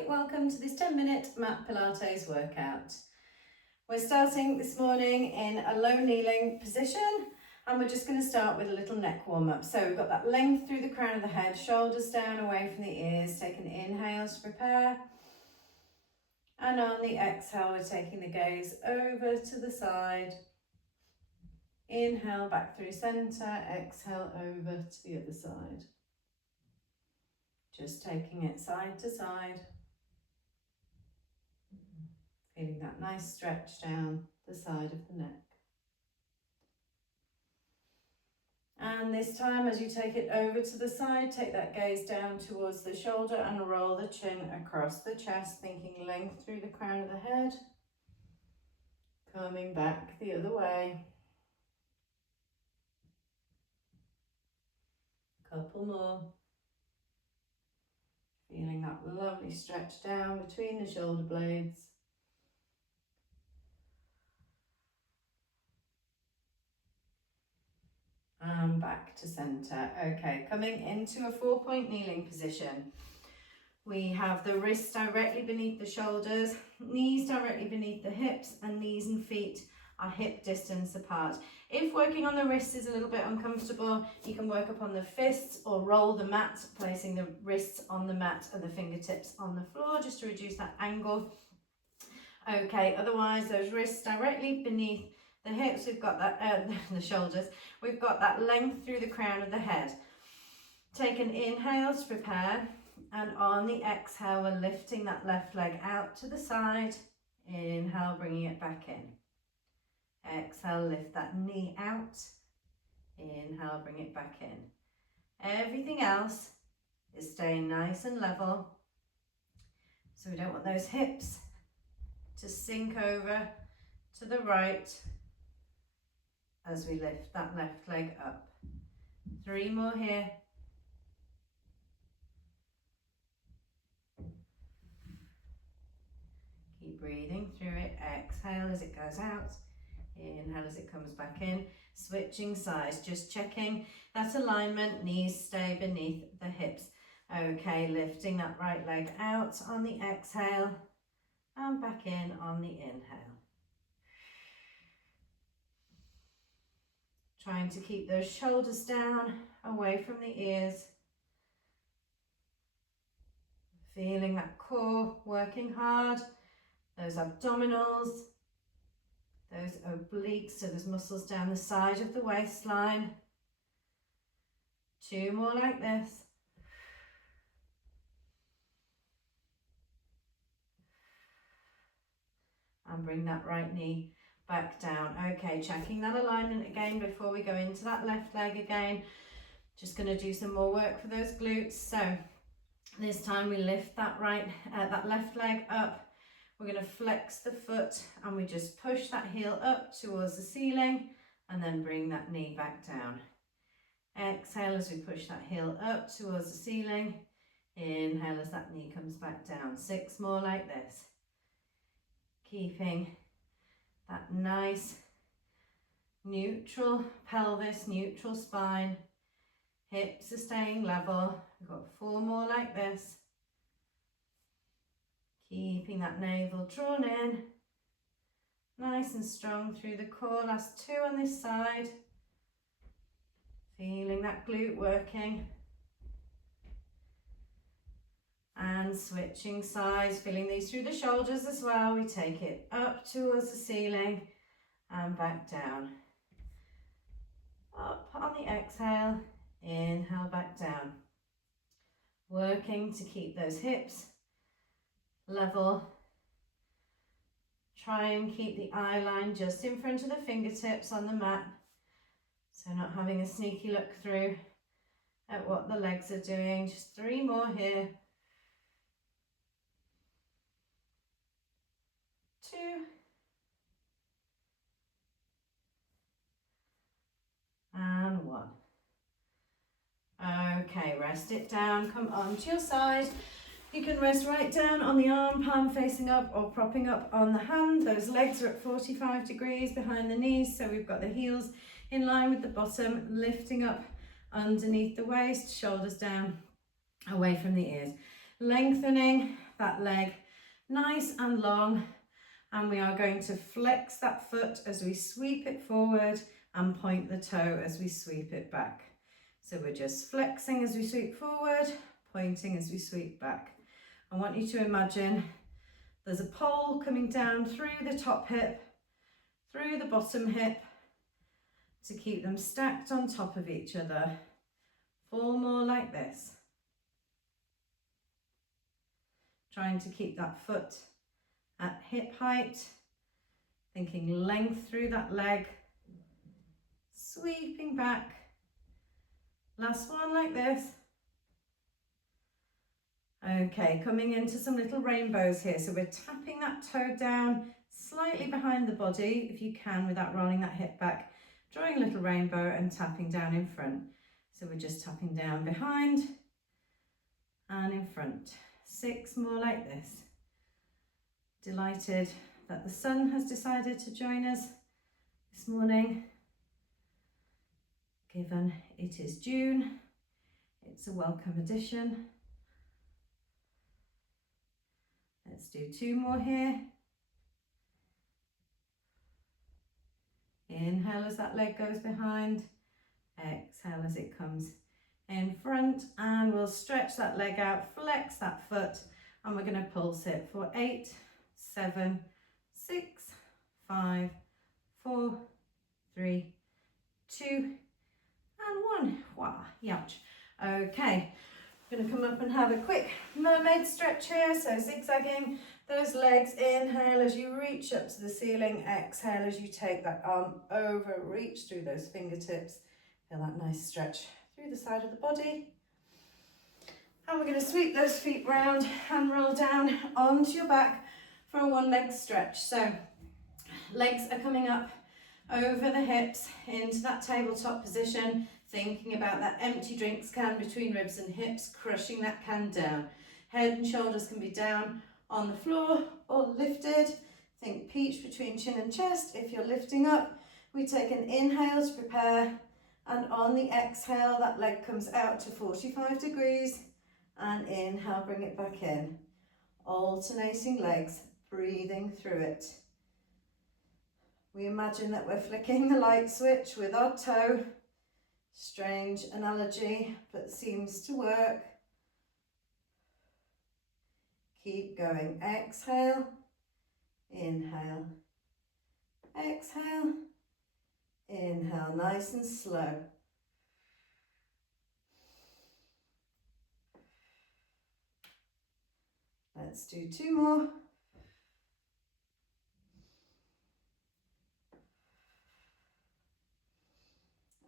Hi, welcome to this 10-minute mat Pilates workout. We're starting this morning in a low kneeling position and we're just going to start with a little neck warm up. So we've got that length through the crown of the head, shoulders down away from the ears, taking inhales to prepare. And on the exhale, we're taking the gaze over to the side. Inhale back through center, exhale over to the other side. Just taking it side to side. Feeling that nice stretch down the side of the neck. And this time, as you take it over to the side, take that gaze down towards the shoulder and roll the chin across the chest, thinking length through the crown of the head. Coming back the other way. Couple more. Feeling that lovely stretch down between the shoulder blades. And back to center. Okay, coming into a 4-point kneeling position. We have the wrists directly beneath the shoulders, knees directly beneath the hips, and knees and feet are hip distance apart. If working on the wrists is a little bit uncomfortable, you can work upon the fists or roll the mat, placing the wrists on the mat and the fingertips on the floor just to reduce that angle. Okay, otherwise those wrists directly beneath the hips, we've got that, the shoulders, we've got that length through the crown of the head. Take an inhale to prepare, and on the exhale, we're lifting that left leg out to the side. Inhale, bringing it back in. Exhale, lift that knee out. Inhale, bring it back in. Everything else is staying nice and level. So we don't want those hips to sink over to the right as we lift that left leg up. 3 more here. Keep breathing through it. Exhale as it goes out. Inhale as it comes back in. Switching sides, just checking that alignment, knees stay beneath the hips. Okay, lifting that right leg out on the exhale and back in on the inhale. Trying to keep those shoulders down, away from the ears. Feeling that core working hard, those abdominals, those obliques, so those muscles down the side of the waistline. 2 more like this. And bring that right knee back down. Okay, checking that alignment again before we go into that left leg again. Just going to do some more work for those glutes. So this time we lift that that left leg up. We're going to flex the foot and we just push that heel up towards the ceiling and then bring that knee back down. Exhale as we push that heel up towards the ceiling. Inhale as that knee comes back down. 6 more like this. Keeping that nice neutral pelvis, neutral spine. Hips are staying level. We've got 4 more like this. Keeping that navel drawn in. Nice and strong through the core. Last 2 on this side. Feeling that glute working. And switching sides, feeling these through the shoulders as well. We take it up towards the ceiling and back down. Up on the exhale, inhale back down. Working to keep those hips level. Try and keep the eye line just in front of the fingertips on the mat. So not having a sneaky look through at what the legs are doing. Just 3 more here. 2. And 1. Okay, rest it down, come onto your side. You can rest right down on the arm, palm facing up or propping up on the hand. Those legs are at 45 degrees behind the knees, so we've got the heels in line with the bottom, lifting up underneath the waist, shoulders down, away from the ears. Lengthening that leg nice and long, and we are going to flex that foot as we sweep it forward and point the toe as we sweep it back. So we're just flexing as we sweep forward, pointing as we sweep back. I want you to imagine there's a pole coming down through the top hip, through the bottom hip, to keep them stacked on top of each other. 4 more like this. Trying to keep that foot at hip height, thinking length through that leg, sweeping back. Last one like this. Okay, coming into some little rainbows here. So we're tapping that toe down slightly behind the body, if you can, without rolling that hip back, drawing a little rainbow and tapping down in front. So we're just tapping down behind and in front. 6 more like this. Delighted that the sun has decided to join us this morning. Given it is June, it's a welcome addition. Let's do 2 more here. Inhale as that leg goes behind. Exhale as it comes in front, and we'll stretch that leg out, flex that foot, and we're going to pulse it for 8, 7, 6, 5, 4, 3, 2, and 1. Wow, youch. Okay, I'm going to come up and have a quick mermaid stretch here. So zigzagging those legs. Inhale as you reach up to the ceiling. Exhale as you take that arm over, reach through those fingertips. Feel that nice stretch through the side of the body. And we're going to sweep those feet round and roll down onto your back for a 1-leg stretch. So legs are coming up over the hips into that tabletop position, thinking about that empty drinks can between ribs and hips, crushing that can down. Head and shoulders can be down on the floor or lifted. Think peach between chin and chest. If you're lifting up, we take an inhale to prepare, and on the exhale, that leg comes out to 45 degrees, and inhale, bring it back in. Alternating legs, breathing through it. We imagine that we're flicking the light switch with our toe. Strange analogy, but seems to work. Keep going. Exhale, inhale, exhale, inhale, nice and slow. Let's do 2 more.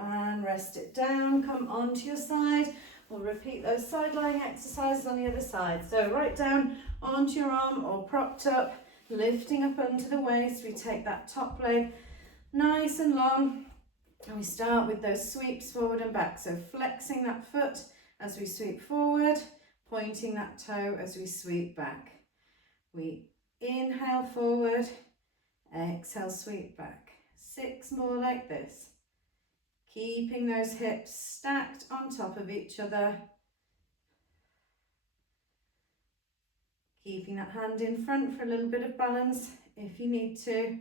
And rest it down, come onto your side. We'll repeat those side lying exercises on the other side. So right down onto your arm or propped up, lifting up under the waist. We take that top leg nice and long, and we start with those sweeps forward and back. So flexing that foot as we sweep forward, pointing that toe as we sweep back. We inhale forward, exhale, sweep back. 6 more like this. Keeping those hips stacked on top of each other. Keeping that hand in front for a little bit of balance if you need to,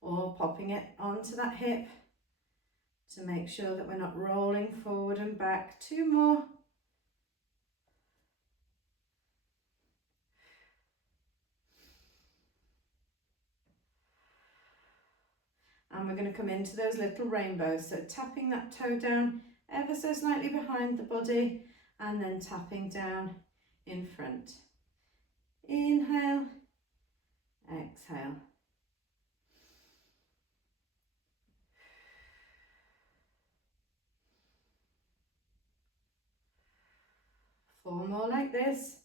or popping it onto that hip to make sure that we're not rolling forward and back. 2 more. And we're going to come into those little rainbows. So tapping that toe down ever so slightly behind the body, and then tapping down in front. Inhale, exhale. Four more like this.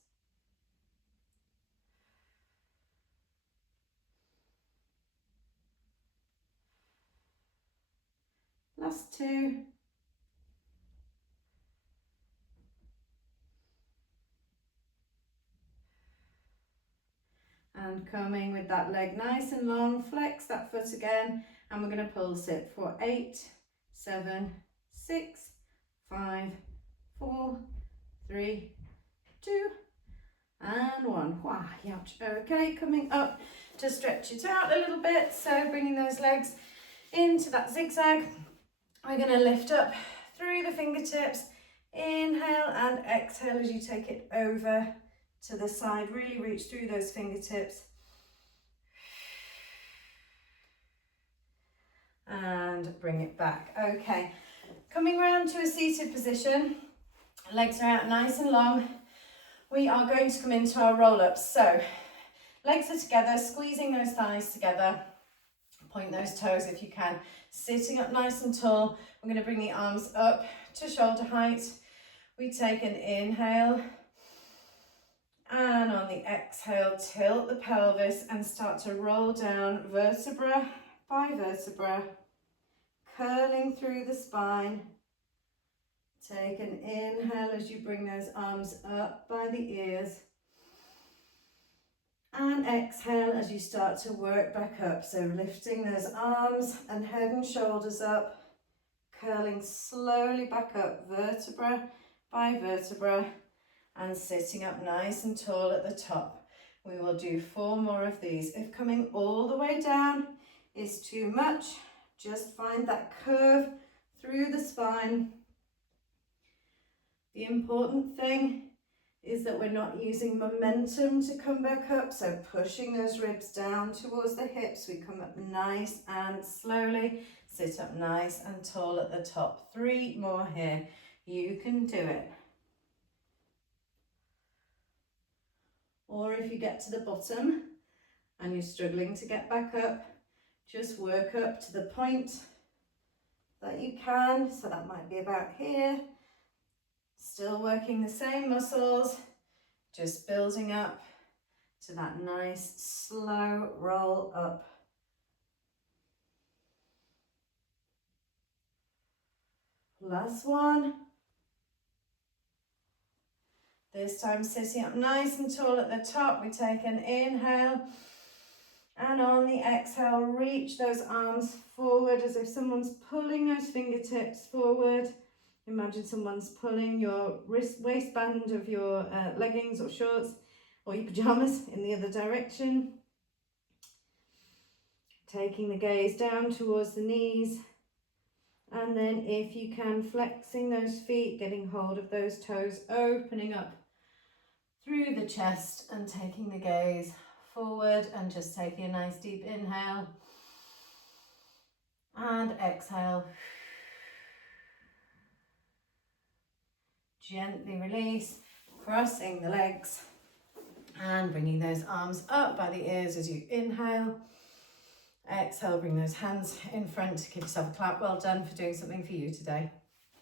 Last 2. And coming with that leg nice and long, flex that foot again, and we're going to pulse it for 8, 7, 6, 5, 4, 3, 2, and one. Wow, ouch. Okay, coming up to stretch it out a little bit. So bringing those legs into that zigzag. We're going to lift up through the fingertips. Inhale and exhale as you take it over to the side. Really reach through those fingertips. And bring it back. Okay, coming round to a seated position. Legs are out nice and long. We are going to come into our roll-ups. So legs are together, squeezing those thighs together. Point those toes if you can. Sitting up nice and tall. We're going to bring the arms up to shoulder height. We take an inhale. And on the exhale, tilt the pelvis and start to roll down vertebra by vertebra. Curling through the spine. Take an inhale as you bring those arms up by the ears. And exhale as you start to work back up. So lifting those arms and head and shoulders up. Curling slowly back up, vertebra by vertebra. And sitting up nice and tall at the top. We will do 4 more of these. If coming all the way down is too much, just find that curve through the spine. The important thing is that we're not using momentum to come back up, so pushing those ribs down towards the hips. We come up nice and slowly, sit up nice and tall at the top. 3 more here. You can do it. Or if you get to the bottom and you're struggling to get back up, just work up to the point that you can. So that might be about here. Still working the same muscles, just building up to that nice slow roll up. Last one. This time sitting up nice and tall at the top. We take an inhale and on the exhale reach those arms forward as if someone's pulling those fingertips forward. Imagine someone's pulling your waistband of your leggings or shorts or your pajamas in the other direction. Taking the gaze down towards the knees. And then if you can, flexing those feet, getting hold of those toes, opening up through the chest and taking the gaze forward and just taking a nice deep inhale and exhale. Gently release, crossing the legs and bringing those arms up by the ears as you inhale. Exhale, bring those hands in front, give yourself a clap. Well done for doing something for you today.